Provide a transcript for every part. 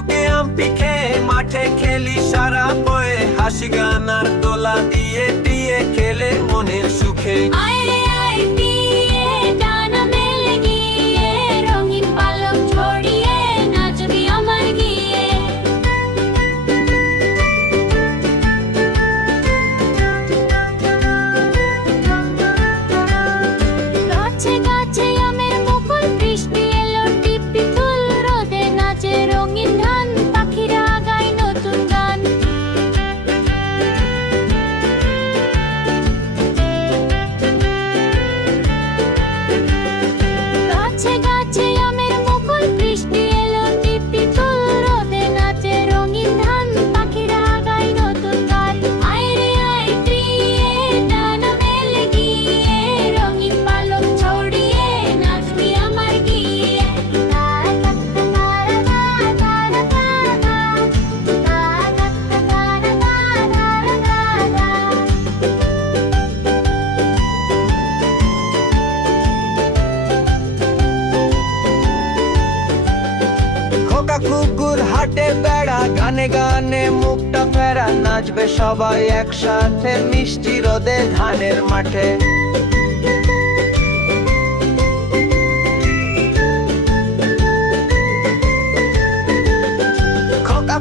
চুকে আমটি খেয়ে মাঠে খেলি সারা বয়ে। হাসি গান তোলা দিয়ে দিয়ে খেলে মনের সুখে। কুকুর হাটে বেড়া, গানে গানে মুখটা ফেরা। নাচবে সবাই একসাথে মিষ্টি রোদে ধানের মাঠে।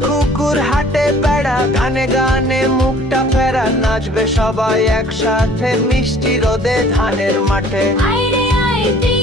কুকুর হাটে বেড়া, গানে গানে মুখটা ফেরা। নাচবে সবাই একসাথে মিষ্টি রোদে ধানের মাঠে। দিয়ে